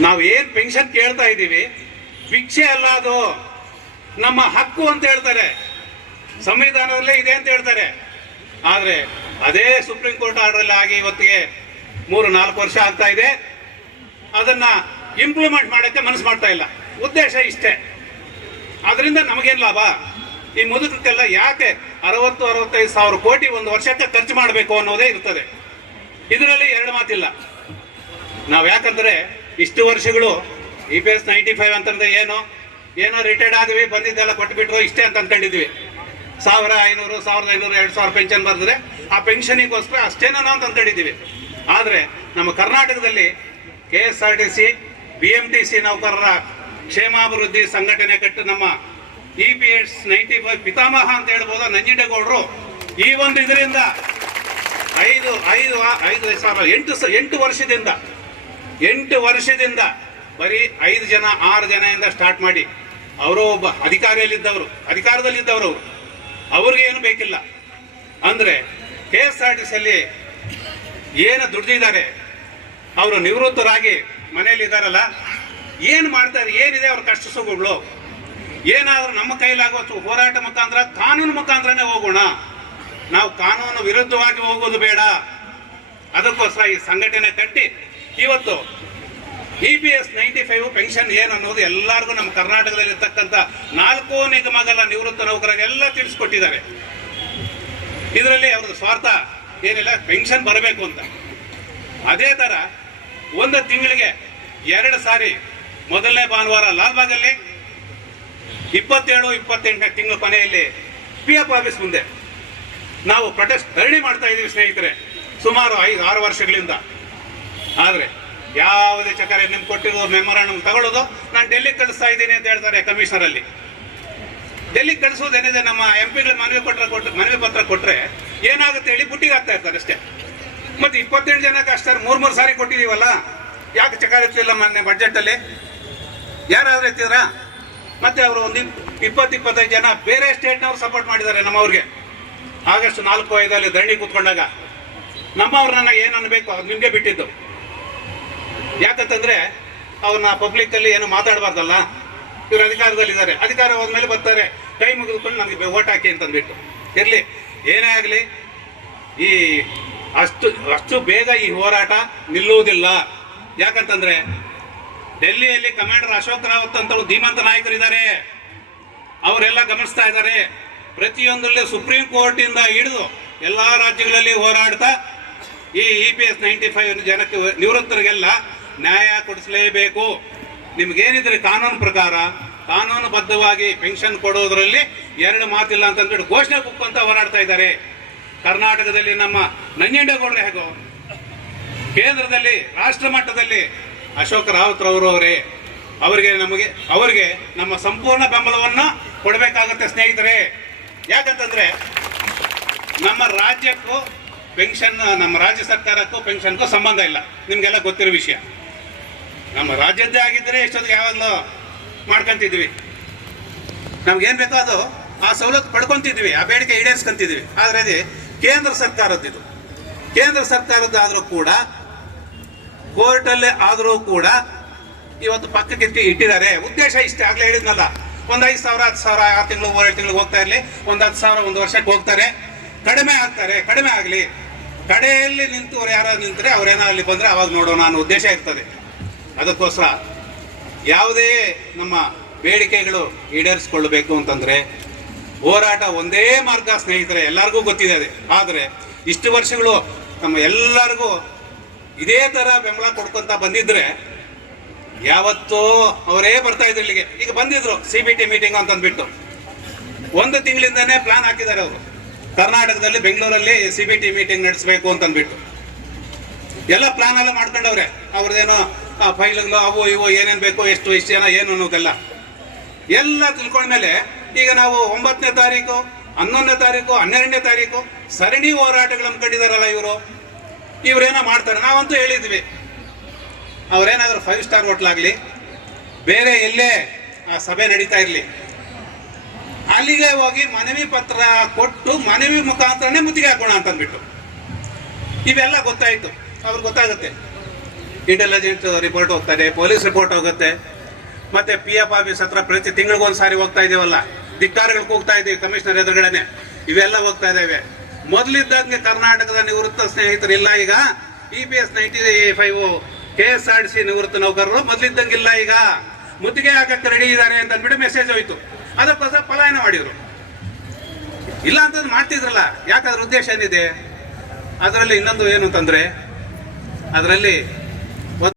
ನಾವು ಏನ್ ಪೆನ್ಷನ್ ಕೇಳ್ತಾ ಇದ್ದೀವಿ, ಭಿಕ್ಷೆ ಅಲ್ಲ ಅದು. ನಮ್ಮ ಹಕ್ಕು ಅಂತ ಹೇಳ್ತಾರೆ. ಸಂವಿಧಾನದಲ್ಲೇ ಇದೆ ಅಂತ ಹೇಳ್ತಾರೆ. ಆದರೆ ಅದೇ ಸುಪ್ರೀಂ ಕೋರ್ಟ್ ಆರ್ಡರ್ ಆಗಿ ಇವತ್ತಿಗೆ ಮೂರು, ನಾಲ್ಕು ವರ್ಷ ಆಗ್ತಾ ಇದೆ. ಅದನ್ನ ಇಂಪ್ಲಿಮೆಂಟ್ ಮಾಡಕ್ಕೆ ಮನಸ್ಸು ಮಾಡ್ತಾ ಇಲ್ಲ. ಉದ್ದೇಶ ಇಷ್ಟೇ. ಅದರಿಂದ ನಮಗೇನು ಲಾಭ? ಈ ಮುದುಕಕ್ಕೆಲ್ಲ ಯಾಕೆ ಅರವತ್ತು, ಅರವತ್ತೈದು ಸಾವಿರ ಕೋಟಿ ಒಂದು ವರ್ಷಕ್ಕೆ ಖರ್ಚು ಮಾಡಬೇಕು ಅನ್ನೋದೇ ಇರ್ತದೆ. ಇದರಲ್ಲಿ ಎರಡು ಮಾತಿಲ್ಲ. ನಾವು ಯಾಕಂದ್ರೆ ಇಷ್ಟು ವರ್ಷಗಳು E P S ninety five ಅಂತಂದ್ರೆ ಏನು? ಏನೋ ರಿಟೈರ್ಡ್ ಆದ್ವಿ, ಬಂದಿದ್ದೆಲ್ಲ ಕೊಟ್ಬಿಟ್ರು, ಇಷ್ಟೇ ಅಂತ ಅಂದ್ಕೊಂಡಿದ್ವಿ ಸಾವಿರ ಐನೂರು, ಸಾವಿರದ ಐನೂರು, ಎರಡು ಸಾವಿರ ಪೆನ್ಷನ್ ಬರೆದ್ರೆ ಆ ಪೆನ್ಷನಿಗೋಸ್ಕರ ಅಷ್ಟೇನೋ ಅಂತ ಅನ್ಕೊಂಡಿದ್ದೀವಿ. ಆದರೆ ನಮ್ಮ ಕರ್ನಾಟಕದಲ್ಲಿ K S R T C B M T C ನೌಕರರ ಕ್ಷೇಮಾಭಿವೃದ್ಧಿ ಸಂಘಟನೆ ಕಟ್ಟು ನಮ್ಮ E P S ninety five ಪಿತಾಮಹ ಅಂತ ಹೇಳ್ಬೋದು? ನಂಜುಂಡೇಗೌಡರು. ಈ ಒಂದು ಇದರಿಂದ ಐದು ಐದು ಐದು ಸಾವಿರ, ಎಂಟು ಎಂಟು ವರ್ಷದಿಂದ ಎಂಟು ವರ್ಷದಿಂದ ಬರೀ ಐದು ಜನ, ಆರು ಜನದಿಂದ ಸ್ಟಾರ್ಟ್ ಮಾಡಿ. ಅವರು ಒಬ್ಬ ಅಧಿಕಾರಿಯಲ್ಲಿದ್ದವರು, ಅಧಿಕಾರದಲ್ಲಿದ್ದವರು ಅವರು. ಅವ್ರಿಗೆ ಏನು ಬೇಕಿಲ್ಲ. ಅಂದ್ರೆ ಕೆ ಎಸ್ ಆರ್ ಟಿ ಸಿಯಲ್ಲಿ ಏನು ದುಡ್ದಿದ್ದಾರೆ ಅವರು ನಿವೃತ್ತರಾಗಿ ಮನೆಯಲ್ಲಿ ಇದ್ದಾರಲ್ಲ, ಏನು ಮಾಡ್ತಾರೆ, ಏನಿದೆ ಅವ್ರ ಕಷ್ಟ ಸುಖಗಳು? ಏನಾದರೂ ನಮ್ಮ ಕೈಲಾಗುವ ಹೋರಾಟ ಮುಖಾಂತರ ಕಾನೂನು ಮುಖಾಂತರನೇ ಹೋಗೋಣ. ನಾವು ಕಾನೂನು ವಿರುದ್ಧವಾಗಿ ಹೋಗೋದು ಬೇಡ. ಅದಕ್ಕೋಸ್ಕರ ಈ ಸಂಘಟನೆ ಕಟ್ಟಿ ಇವತ್ತು E P S ninety five pension ಏನು ಅನ್ನೋದು ಎಲ್ಲರಿಗೂ ನಮ್ಮ ಕರ್ನಾಟಕದಲ್ಲಿ ಇರ್ತಕ್ಕಂಥ ನಾಲ್ಕು ನಿಗಮಗಳ ನಿವೃತ್ತ ನೌಕರರಿಗೆಲ್ಲ ತಿಳಿಸ್ಕೊಟ್ಟಿದ್ದಾರೆ. ಇದರಲ್ಲಿ ಅವ್ರದ್ದು ಸ್ವಾರ್ಥ ಏನಿಲ್ಲ ಪೆನ್ಷನ್ ಬರಬೇಕು ಅಂತ. ಅದೇ ತರ ಒಂದು ತಿಂಗಳಿಗೆ ಎರಡು ಸಾರಿ ಮೊದಲನೇ ಭಾನುವಾರ ಲಾಲ್ಬಾಗಲ್ಲಿ ಇಪ್ಪತ್ತೇಳು, ಇಪ್ಪತ್ತೆಂಟನೇ ತಿಂಗಳ ಕೊನೆಯಲ್ಲಿ ಪಿ ಎಫ್ ಆಫೀಸ್ ಮುಂದೆ ನಾವು ಪ್ರೊಟೆಸ್ಟ್ ಧರಣಿ ಮಾಡ್ತಾ ಇದ್ದೀವಿ ಸ್ನೇಹಿತರೆ, ಸುಮಾರು ಐದು, ಆರು ವರ್ಷಗಳಿಂದ. ಆದರೆ ಯಾವುದೇ ಚಕರೆ ನಿಮ್ಗೆ ಕೊಟ್ಟಿರೋ ಮೆಮೊರಾಂಡಮ್ ತಗೊಳ್ಳೋದು, ನಾನು ಡೆಲ್ಲಿಗೆ ಕಳಿಸ್ತಾ ಇದ್ದೀನಿ ಅಂತ ಹೇಳ್ತಾರೆ ಕಮಿಷನರ್ ಅಲ್ಲಿ. ಡೆಲ್ಲಿಗೆ ಕಳಿಸೋದೇನಿದೆ, ನಮ್ಮ ಎಂ ಪಿಗಳು ಮನವಿ ಪತ್ರ ಕೊಟ್ಟು ಮನವಿ ಪತ್ರ ಕೊಟ್ಟರೆ ಏನಾಗುತ್ತೆ ಹೇಳಿ ಬುಟ್ಟಿಗೆ ಆಗ್ತಾ ಇರ್ತಾರೆ ಅಷ್ಟೇ. ಮತ್ತೆ ಇಪ್ಪತ್ತೆಂಟು ಜನಕ್ಕೆ ಅಷ್ಟೇ, ಮೂರು ಮೂರು ಸಾರಿ ಕೊಟ್ಟಿದ್ದೀವಲ್ಲ? ಯಾಕೆ ಚಕಾರ ಇಲ್ಲ ಮೊನ್ನೆ ಅಲ್ಲಿ? ಯಾರಾದ್ರೂ ಎತ್ತಿದ್ರಾ ಮತ್ತೆ ಅವರು ಒಂದು ಇಪ್ಪತ್ತು, ಇಪ್ಪತ್ತೈದು ಜನ ಬೇರೆ ಸ್ಟೇಟ್ನವ್ರು ಸಪೋರ್ಟ್ ಮಾಡಿದ್ದಾರೆ ನಮ್ಮವ್ರಿಗೆ ಆಗಸ್ಟ್ ನಾಲ್ಕು ಐದಲ್ಲಿ ಧರಣಿ ಕೂತ್ಕೊಂಡಾಗ ನಮ್ಮವ್ರನ್ನ ನನಗೆ ಅನ್ಬೇಕು, ಅದು ನಿಮಗೆ ಬಿಟ್ಟಿದ್ದು. ಯಾಕಂತಂದ್ರೆ ಅವ್ರನ್ನ ಪಬ್ಲಿಕ್ ಅಲ್ಲಿ ಏನು ಮಾತಾಡಬಾರ್ದಲ್ಲ? ಇವ್ರು ಅಧಿಕಾರದಲ್ಲಿದ್ದಾರೆ. ಅಧಿಕಾರ ಹೋದ್ಮೇಲೆ ಬರ್ತಾರೆ. ಕೈ ಮುಗಿದುಕೊಂಡು ನನಗೆ ಓಟ್ ಹಾಕಿ ಅಂತಂದ್ಬಿಟ್ಟು. ಇರ್ಲಿ. ಏನೇ ಆಗಲಿ, ಈ ಅಷ್ಟು ಅಷ್ಟು ಬೇಗ ಈ ಹೋರಾಟ ನಿಲ್ಲುವುದಿಲ್ಲ. ಯಾಕಂತಂದ್ರೆ ಡೆಲ್ಲಿಯಲ್ಲಿ ಕಮಾಂಡರ್ ಅಶೋಕ್ ರಾವತ್ ಅಂತ ಧೀಮಂತ ನಾಯಕರಿದ್ದಾರೆ. ಅವರೆಲ್ಲ ಗಮನಿಸ್ತಾ ಇದ್ದಾರೆ. ಪ್ರತಿಯೊಂದರಲ್ಲಿ ಸುಪ್ರೀಂ ಕೋರ್ಟ್ ಇಂದ ಹಿಡಿದು ಎಲ್ಲಾ ರಾಜ್ಯಗಳಲ್ಲಿ ಹೋರಾಡ್ತಾ ಈ E P S ninety five ಜನಕ್ಕೆ ನಿವೃತ್ತರಿಗೆಲ್ಲ ನ್ಯಾಯ ಕೊಡಿಸಲೇಬೇಕು. ನಿಮ್ಗೇನಿದ್ರೆ ಕಾನೂನು ಪ್ರಕಾರ, ಕಾನೂನುಬದ್ಧವಾಗಿ ಪೆನ್ಷನ್ ಕೊಡೋದ್ರಲ್ಲಿ ಎರಡು ಮಾತಿಲ್ಲ ಅಂತಂದ್ಬಿಟ್ಟು ಘೋಷಣೆ ಕುಕ್ಕಂತ ಹೋರಾಡ್ತಾ ಇದ್ದಾರೆ. ಕರ್ನಾಟಕದಲ್ಲಿ ನಮ್ಮ ನಂಜೇಂಡೇಗೌಡರು ಹೇಗೋ, ಕೇಂದ್ರದಲ್ಲಿ, ರಾಷ್ಟ್ರ ಮಟ್ಟದಲ್ಲಿ ಅಶೋಕ್ ರಾವತ್ ಅವರೇ, ಅವರಿಗೆ ನಮಗೆ, ಅವರಿಗೆ ನಮ್ಮ ಸಂಪೂರ್ಣ ಬೆಂಬಲವನ್ನ ಕೊಡಬೇಕಾಗುತ್ತೆ ಸ್ನೇಹಿತರೆ. ಯಾಕಂತಂದ್ರೆ ನಮ್ಮ ರಾಜ್ಯಕ್ಕೂ ಪೆನ್ಷನ್, ನಮ್ಮ ರಾಜ್ಯ ಸರ್ಕಾರಕ್ಕೂ ಪೆನ್ಷನ್ಗೂ ಸಂಬಂಧ ಇಲ್ಲ. ನಿಮಗೆಲ್ಲ ಗೊತ್ತಿರೋ ವಿಷಯ. ನಮ್ಮ ರಾಜ್ಯದ್ದೇ ಆಗಿದ್ರೆ ಎಷ್ಟೊತ್ತಿಗೆ ಯಾವಾಗಲೂ ಮಾಡ್ಕೊಂತಿದ್ವಿ. ನಮ್ಗೇನು ಬೇಕೋ ಅದು ಆ ಸವಲತ್ತು ಪಡ್ಕೊತಿದ್ವಿ, ಆ ಬೇಡಿಕೆ ಈಡೇರಿಸ್ಕೊಂತಿದ್ವಿ. ಆದ್ರೆ ಅದೇ ಕೇಂದ್ರ ಸರ್ಕಾರದ್ದಿದು. ಕೇಂದ್ರ ಸರ್ಕಾರದ್ದಾದರೂ ಕೂಡ, ಕೋರ್ಟಲ್ಲೇ ಆದರೂ ಕೂಡ ಇವತ್ತು ಪಕ್ಕಕ್ಕೆ ಇಟ್ಟಿದ್ದಾರೆ. ಉದ್ದೇಶ ಇಷ್ಟೇ, ಆಗಲೇ ಹೇಳಿದ್ನಲ್ಲ. ಒಂದು ಐದು ಸಾವಿರ, ಹತ್ತು ಸಾವಿರ, ಆರು ತಿಂಗಳು ಮೂರು ತಿಂಗಳಿಗೆ ಹೋಗ್ತಾ ಇರಲಿ. ಒಂದು ಹತ್ತು ಸಾವಿರ, ಒಂದು ವರ್ಷಕ್ಕೆ ಹೋಗ್ತಾರೆ. ಕಡಿಮೆ ಆಗ್ತಾರೆ, ಕಡಿಮೆ ಆಗಲಿ. ಕಡೆಯಲ್ಲಿ ನಿಂತವ್ರು ಯಾರು ನಿಂತರೆ ಅವ್ರೇನೋ ಅಲ್ಲಿ ಬಂದ್ರೆ ಅವಾಗ ನೋಡೋಣ ಅನ್ನೋ ಉದ್ದೇಶ ಇರ್ತದೆ. ಅದಕ್ಕೋಸ್ಕರ ಯಾವುದೇ ನಮ್ಮ ಬೇಡಿಕೆಗಳು ಈಡೇರಿಸ್ಕೊಳ್ಬೇಕು ಅಂತಂದರೆ ಹೋರಾಟ ಒಂದೇ ಮಾರ್ಗ ಸ್ನೇಹಿತರೆ, ಎಲ್ಲರಿಗೂ ಗೊತ್ತಿದೆ ಅದೇ. ಆದರೆ ಇಷ್ಟು ವರ್ಷಗಳು ನಮ್ಮ ಎಲ್ಲರಿಗೂ ಇದೇ ಥರ ಬೆಂಬಲ ಕೊಡ್ಕೊತ ಬಂದಿದ್ದರೆ ಯಾವತ್ತೋ ಅವರೇ ಬರ್ತಾ ಇದ್ರು ಇಲ್ಲಿಗೆ. ಈಗ ಬಂದಿದ್ರು ಸಿ ಬಿ ಟಿ ಮೀಟಿಂಗ್ ಅಂತಂದ್ಬಿಟ್ಟು ಒಂದು ತಿಂಗಳಿಂದನೇ ಪ್ಲಾನ್ ಹಾಕಿದ್ದಾರೆ ಅವರು. ಕರ್ನಾಟಕದಲ್ಲಿ, ಬೆಂಗಳೂರಲ್ಲಿ ಸಿ ಬಿ ಟಿ ಮೀಟಿಂಗ್ ನಡೆಸಬೇಕು ಅಂತಂದ್ಬಿಟ್ಟು ಎಲ್ಲ ಪ್ಲಾನ್ ಎಲ್ಲ ಮಾಡ್ಕೊಂಡವ್ರೆ. ಅವ್ರದ್ದೇನೋ ಫೈಲ್ಗಳು ಅವು ಇವು ಏನೇನು ಬೇಕು, ಎಷ್ಟು ಎಷ್ಟು ಜನ ಏನು ಅನ್ನೋದೆಲ್ಲ. ಎಲ್ಲ ತಿಳ್ಕೊಂಡ್ಮೇಲೆ ಈಗ ನಾವು ಒಂಬತ್ತನೇ ತಾರೀಕು, ಹನ್ನೊಂದನೇ ತಾರೀಕು, ಹನ್ನೆರಡನೇ ತಾರೀಕು ಸರಣಿ ಹೋರಾಟಗಳನ್ನು ಹಮ್ಮಿಕೊಂಡಿದಾರಲ್ಲ ಇವರು. ಇವರೇನೋ ಮಾಡ್ತಾರೆ. ನಾವಂತೂ ಹೇಳಿದ್ವಿ. ಅವರೇನಾದರೂ ಫೈವ್ ಸ್ಟಾರ್ ಹೋಟ್ಲಾಗಲಿ ಬೇರೆ ಎಲ್ಲೇ ಆ ಸಭೆ ನಡೀತಾ ಇರಲಿ. ಅಲ್ಲಿಗೆ ಹೋಗಿ ಮನವಿ ಪತ್ರ ಕೊಟ್ಟು ಮನವಿ ಮುಖಾಂತರನೇ ಮುತ್ತಿಗೆ ಹಾಕೋಣ ಅಂತಂದ್ಬಿಟ್ಟು. ಇವೆಲ್ಲ ಗೊತ್ತಾಯಿತು. ಅವ್ರಿಗೆ ಗೊತ್ತಾಗುತ್ತೆ. ಇಂಟೆಲಿಜೆನ್ಸ್ ರಿಪೋರ್ಟ್ ಹೋಗ್ತದೆ ಪೊಲೀಸ್ ರಿಪೋರ್ಟ್ ಹೋಗುತ್ತೆ. ಮತ್ತೆ ಪಿ ಎಫ್ ಆಫೀಸ್ ಹತ್ರ ಪ್ರತಿ ತಿಂಗಳಿಗೊಂದು ಸಾರಿ ಹೋಗ್ತಾ ಇದೀವಲ್ಲ ಧಿಕ್ಕಾರಗಳಿಗೆ ಹೋಗ್ತಾ ಇದೀವಿ ಕಮಿಷನರ್ ಎದುರುಗಡೆನೆ. ಇವೆಲ್ಲ ಹೋಗ್ತಾ ಇದ್ದಾವೆ ಮೊದಲಿದ್ದಂಗೆ ಕರ್ನಾಟಕದ ನಿವೃತ್ತ ಸ್ನೇಹಿತರು ಇಲ್ಲ ಈಗ. E P S ninety five K S R C ನಿವೃತ್ತ ನೌಕರರು ಮೊದಲಿದ್ದಂಗಿಲ್ಲ ಈಗ. ಮುತ್ತಿಗೆ ಹಾಕಕ್ಕೆ ರೆಡಿ ಇದ್ದಾರೆ ಅಂತ ಅಂದ್ಬಿಟ್ಟು ಮೆಸೇಜ್ ಹೋಯ್ತು. ಅದಕ್ಕೋಸ್ಕರ ಪಲಾಯನ ಮಾಡಿದ್ರು. ಇಲ್ಲ ಅಂತಂದು ಮಾಡ್ತಿದ್ರಲ್ಲ, ಯಾಕಂದ್ರೆ ಉದ್ದೇಶ ಏನಿದೆ? ಅದರಲ್ಲಿ ಇನ್ನೊಂದು ಏನು ಅಂತಂದ್ರೆ, ಅದರಲ್ಲಿ